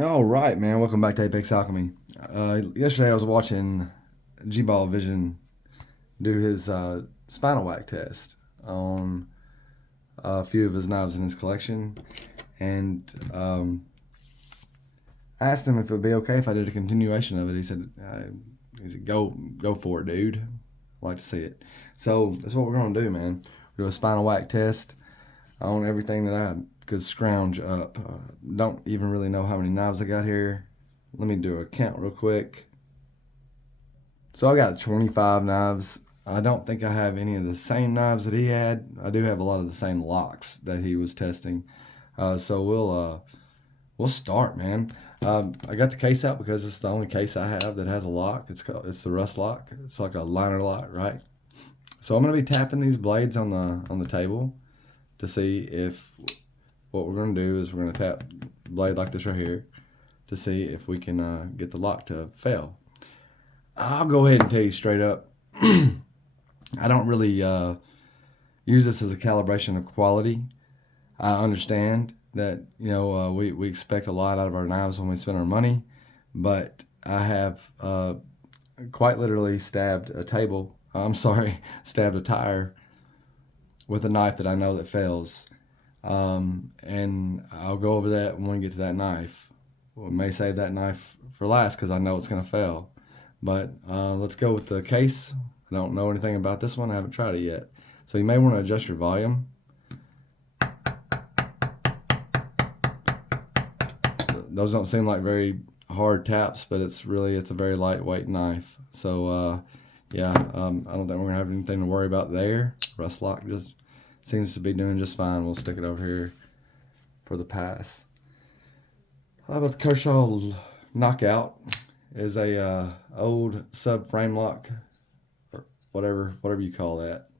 All right, man. Welcome back to Apex Alchemy. Yesterday I was watching G-Ball Vision do his spinal whack test on a few of his knives in his collection, and I asked him if it would be okay if I did a continuation of it. He said, go for it, dude. I'd like to see it. So that's what we're gonna do, man. We'll do a spinal whack test on everything that I could scrounge up. Don't even really know how many knives I got here. Let me do a count real quick. So I got 25 knives. I don't think I have any of the same knives that he had. I do have a lot of the same locks that he was testing. So we'll start, man. I got the case out because it's the only case I have that has a lock. It's the rust lock. It's like a liner lock, right? So I'm gonna be tapping these blades on the table to see if what we're gonna do is we're gonna tap a blade like this right here to see if we can get the lock to fail. I'll go ahead and tell you straight up. I don't really use this as a calibration of quality. I understand that we expect a lot out of our knives when we spend our money, but I have quite literally stabbed a table. I'm sorry, stabbed a tire with a knife that I know that fails. And I'll go over that when we get to that knife. We may save that knife for last because I know it's going to fail. But let's go with the case. I don't know anything about this one. I haven't tried it yet. So you may want to adjust your volume. Those don't seem like very hard taps, but it's a very lightweight knife. So I don't think we're gonna have anything to worry about there. Rust lock just seems to be doing just fine. We'll stick it over here for the pass. How about the Kershaw Knockout? Is a old sub frame lock, or whatever you call that.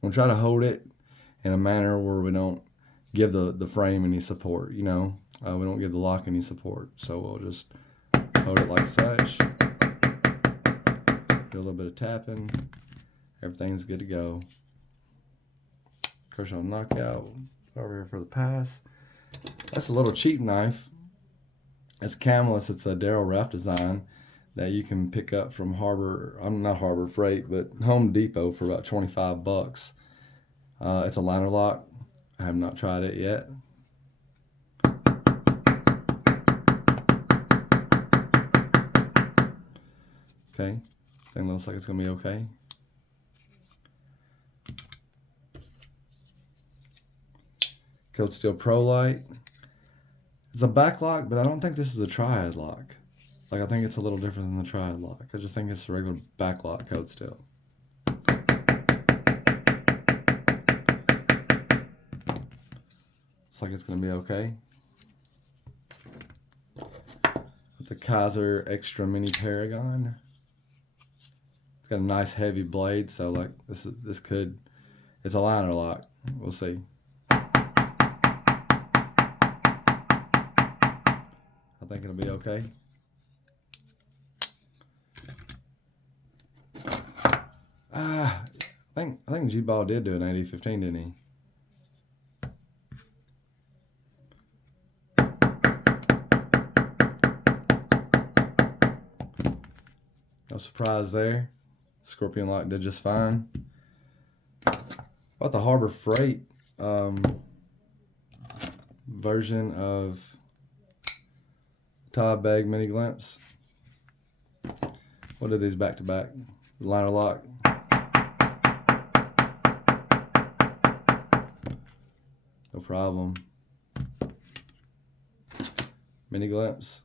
We'll try to hold it in a manner where we don't give the frame any support. We don't give the lock any support. So we'll just hold it like such. Do a little bit of tapping. Everything's good to go. Kershaw Knockout over here for the pass. That's a little cheap knife. It's camless. It's a Darryl Raff design that you can pick up from not Harbor Freight, but Home Depot for about 25 bucks. It's a liner lock. I have not tried it yet. Okay, thing looks like it's gonna be okay. Cold Steel Pro Light. It's a back lock, but I don't think this is a triad lock. I think it's a little different than the triad lock. I just think it's a regular back lock Cold Steel. Looks like it's gonna be okay. With the Kaiser Extra Mini Paragon. It's got a nice heavy blade, so it's a liner lock. We'll see. I think it'll be okay. I think G-Ball did do an 80-15, didn't he? No surprise there. Scorpion lock did just fine. About the Harbor Freight version of Todd Bag Mini Glimpse. What are these back to back? Liner lock. No problem. Mini Glimpse.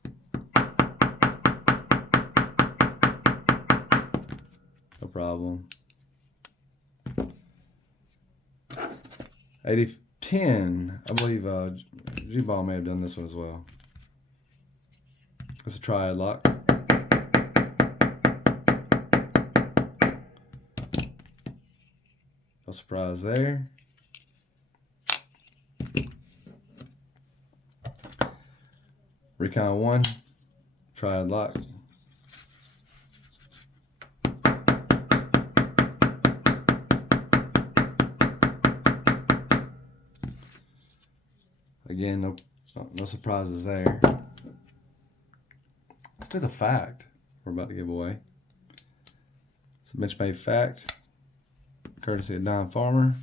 No problem. 80-10. I believe G-Ball may have done this one as well. It's a triad lock. No surprise there. Recon 1, triad lock. Again, no surprises there. Let's do the fact we're about to give away. It's a Benchmade fact, courtesy of Don Farmer.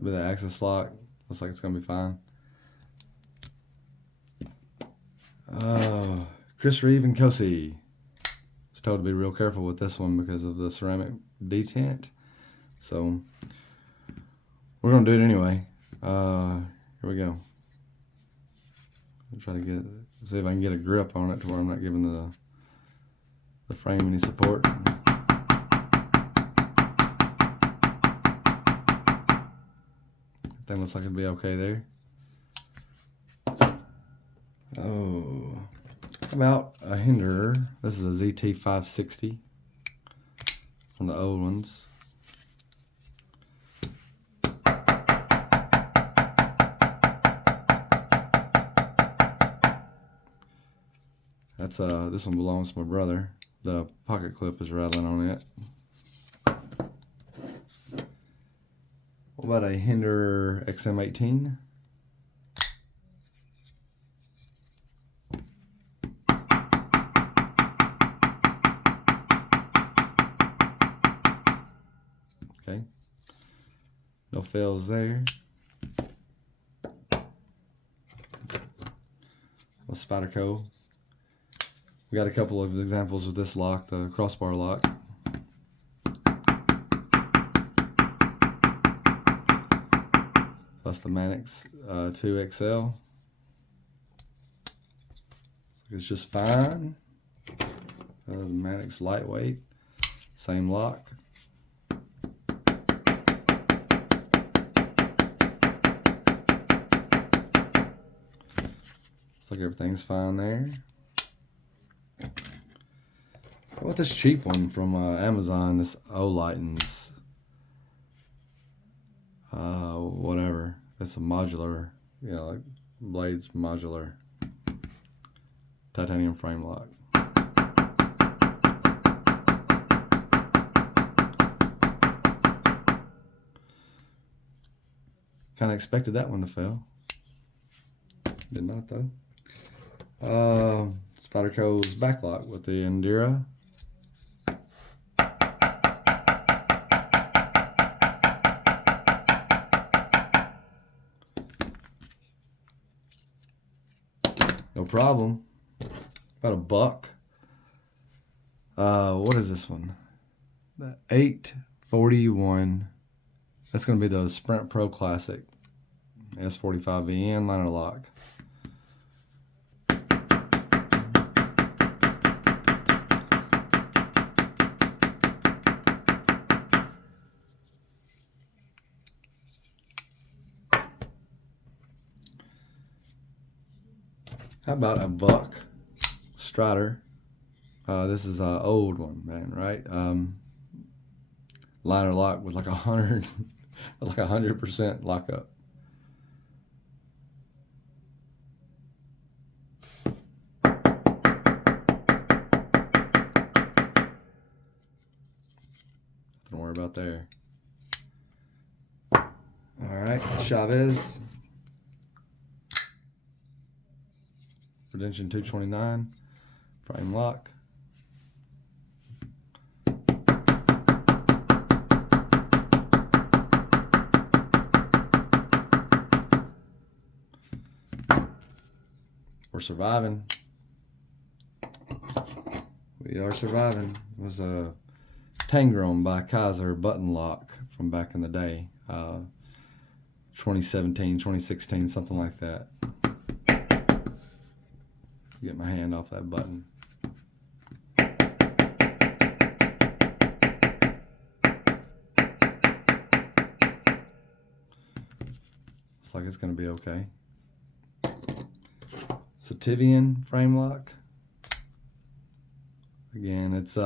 With the access lock, looks like it's gonna be fine. Chris Reeve and Kosi. Was told to be real careful with this one because of the ceramic detent. So we're gonna do it anyway. Here we go. I'll try to see if I can get a grip on it to where I'm not giving the frame any support. Thing looks like it'd be okay there. Oh, how about a hinderer? This is a ZT560 from the old ones. That's this one belongs to my brother. The pocket clip is rattling on it. What about a Hinderer XM18? Okay, no fails there. A Spyderco. We got a couple of examples with this lock, the crossbar lock. That's the Manix 2XL. It's just fine. The Manix lightweight, same lock. Looks like everything's fine there. How about this cheap one from Amazon? This Olightens. Whatever. It's a modular, you know, like Blades modular titanium frame lock. Kind of expected that one to fail. Did not though. Spyderco's backlock with the Indira. No problem. About a buck. What is this one? The 841. That's going to be the Sprint Pro Classic S45VN liner lock. How about a buck Strider? This is an old one, man, right? Liner lock with like 100% lockup. Don't worry about there. All right, Chavez. Redemption 229, frame lock. We're surviving. We are surviving. It was a Tangram by Kaiser button lock from back in the day. 2017, 2016, something like that. Get my hand off that button. Looks like it's going to be okay. Sativian frame lock. Again, it's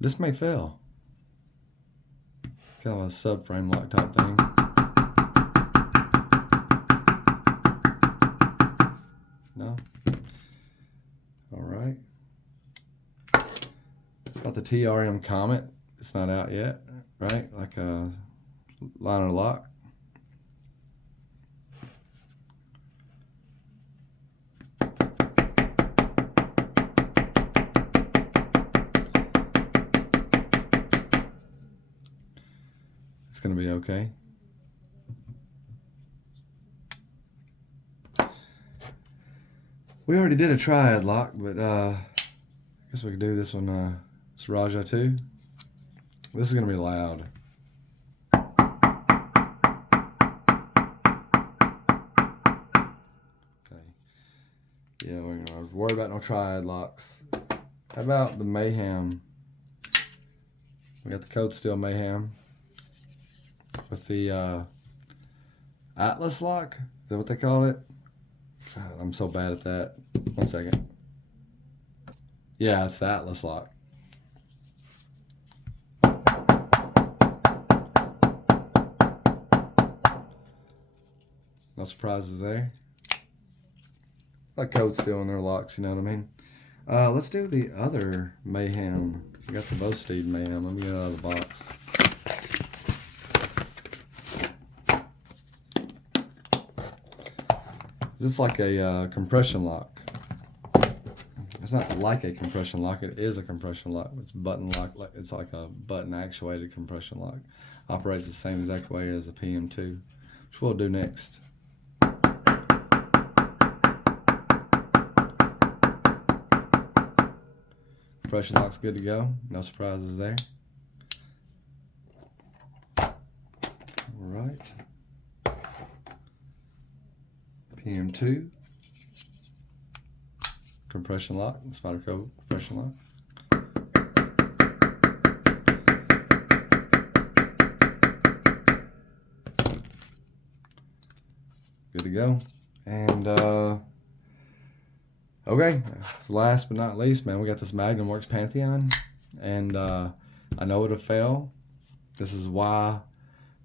this may fail. Kind of a sub frame lock type thing. No? All right. got the TRM Comet. It's not out yet, right? Like a liner lock. It's gonna be okay. We already did a triad lock, but I guess we could do this one. It's Raja too. This is gonna be loud. Okay. Yeah, we're gonna worry about no triad locks. How about the Mayhem? We got the Code Steel Mayhem with the Atlas lock. Is that what they call it? I'm so bad at that. 1 second. Yeah, it's the Atlas lock. No surprises there. Like Code Steel in their locks, you know what I mean? Let's do the other Mayhem. We got the Bowsteed Mayhem. Let me get it out of the box. This is like a compression lock. It's not like a compression lock. It is a compression lock. It's button lock. It's like a button actuated compression lock. Operates the same exact way as a PM2, which we'll do next. Compression lock's good to go. No surprises there. All right. PM2. Compression lock. Spyderco compression lock. Good to go. And okay, so last but not least, man, we got this Magnum Works Pantheon, and I know it'll fail. This is why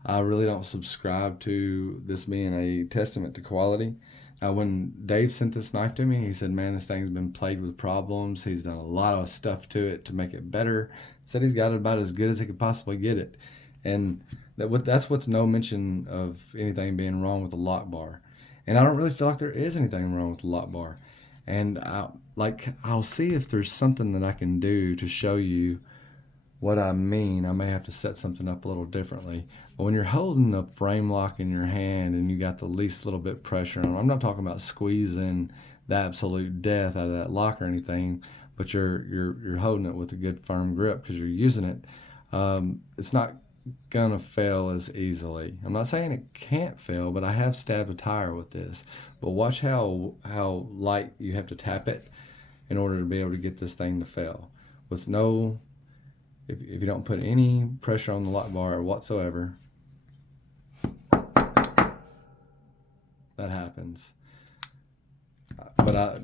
I really don't subscribe to this being a testament to quality. When Dave sent this knife to me, he said, man, this thing's been plagued with problems. He's done a lot of stuff to it to make it better. Said he's got it about as good as he could possibly get it. And that's what's no mention of anything being wrong with the lock bar. And I don't really feel like there is anything wrong with the lock bar. And I'll see if there's something that I can do to show you what I mean. I may have to set something up a little differently. But when you're holding a frame lock in your hand and you got the least little bit pressure on, I'm not talking about squeezing the absolute death out of that lock or anything, but you're holding it with a good firm grip because you're using it. It's not gonna fail as easily. I'm not saying it can't fail, but I have stabbed a tire with this. But watch how light you have to tap it in order to be able to get this thing to fail. With no, if you don't put any pressure on the lock bar whatsoever, that happens. But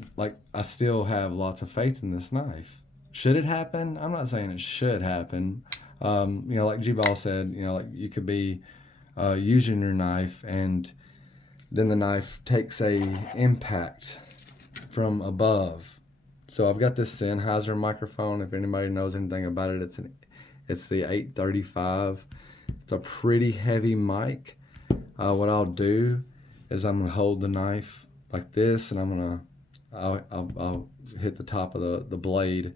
I still have lots of faith in this knife. Should it happen? I'm not saying it should happen. Like G-Ball said, like you could be using your knife and then the knife takes a impact from above. So I've got this Sennheiser microphone. If anybody knows anything about it, it's the 835. It's a pretty heavy mic. What I'll do is I'm gonna hold the knife like this, and I'll hit the top of the blade.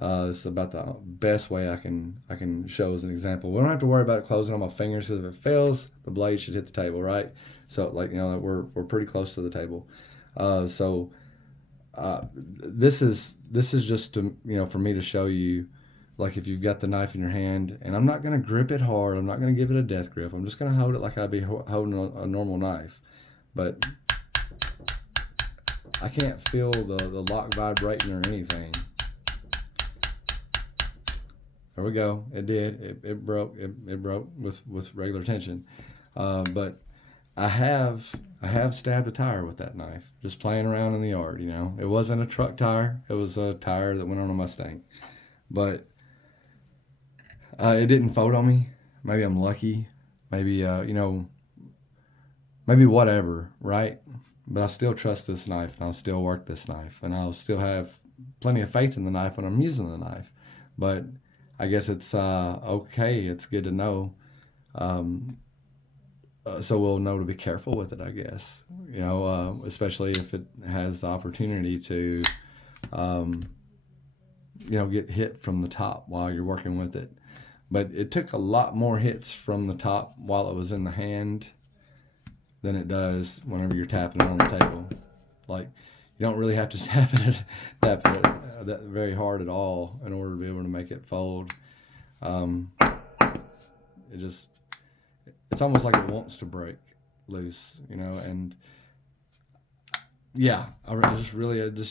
This is about the best way I can show as an example. We don't have to worry about it closing on my fingers, because if it fails, the blade should hit the table, right? So we're pretty close to the table. This is just to, for me to show you, like if you've got the knife in your hand, and I'm not gonna grip it hard. I'm not gonna give it a death grip. I'm just gonna hold it like I'd be holding a normal knife, but I can't feel the lock vibrating or anything. There we go. It did. It broke. It broke with regular tension. But I have stabbed a tire with that knife, just playing around in the yard. It wasn't a truck tire. It was a tire that went on a Mustang. But it didn't fold on me. Maybe I'm lucky. Maybe maybe whatever, right? But I still trust this knife, and I'll still work this knife, and I'll still have plenty of faith in the knife when I'm using the knife. but I guess it's okay. It's good to know. Um, so we'll know to be careful with it, I guess. Especially if it has the opportunity to, um, get hit from the top while you're working with it. But it took a lot more hits from the top while it was in the hand than it does whenever you're tapping it on the table. Like, you don't really have to tap it that very hard at all in order to be able to make it fold. It's almost like it wants to break loose, and yeah, it just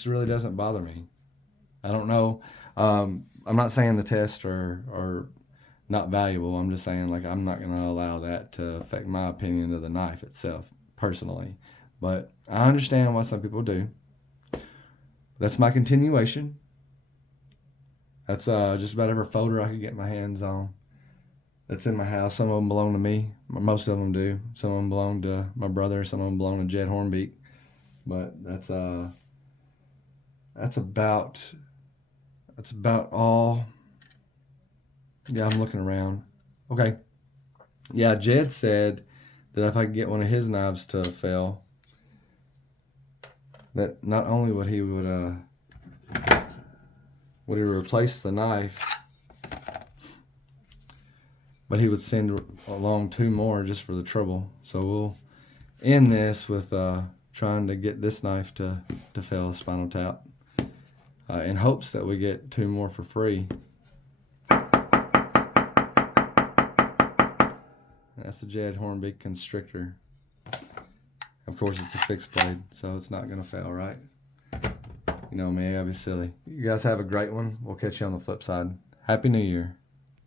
really doesn't bother me. I don't know. I'm not saying the tests are not valuable. I'm just saying, like, I'm not going to allow that to affect my opinion of the knife itself personally. But I understand why some people do. That's my continuation. That's just about every folder I could get my hands on that's in my house. Some of them belong to me. Most of them do. Some of them belong to my brother. Some of them belong to Jed Hornbeak. But that's about all. Yeah, I'm looking around. Okay. Yeah, Jed said that if I could get one of his knives to fail, that not only would he replace the knife, but he would send along 2 more just for the trouble. So we'll end this with trying to get this knife to fail a Spinal Tap in hopes that we get 2 more for free. That's the Jed Hornbeak Constrictor. Of course, it's a fixed blade, so it's not going to fail, right? You know me, I'll be silly. You guys have a great one. We'll catch you on the flip side. Happy New Year.